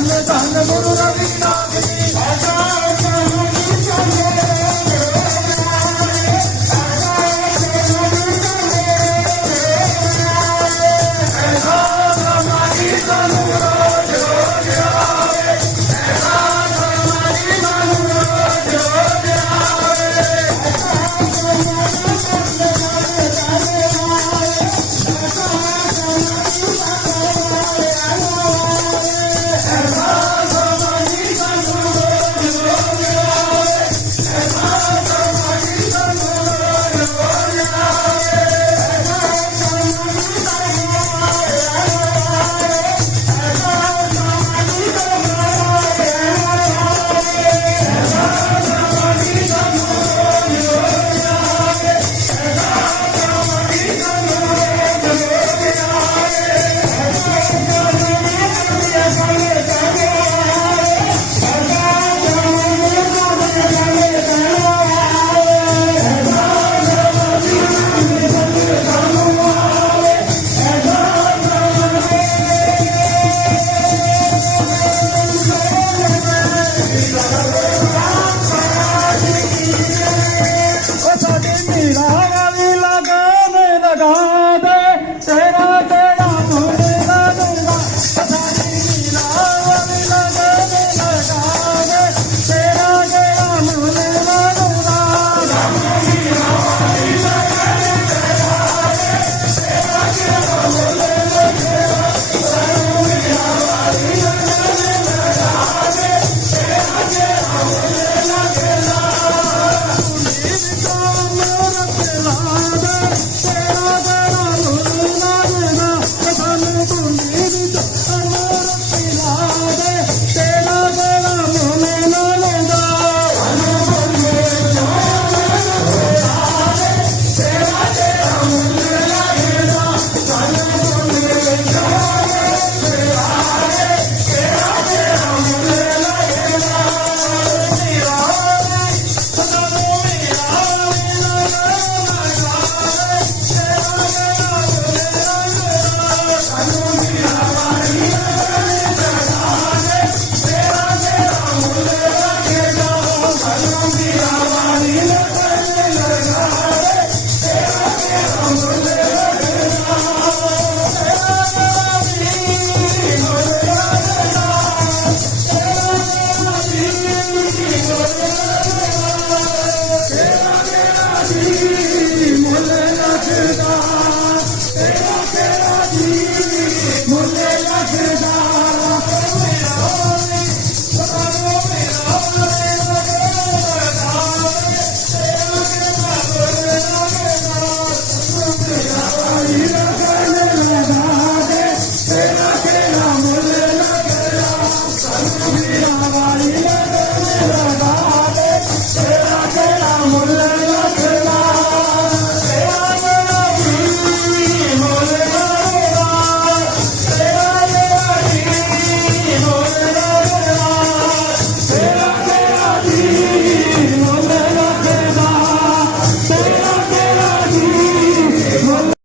धन धन गुरु रविनाथ जी।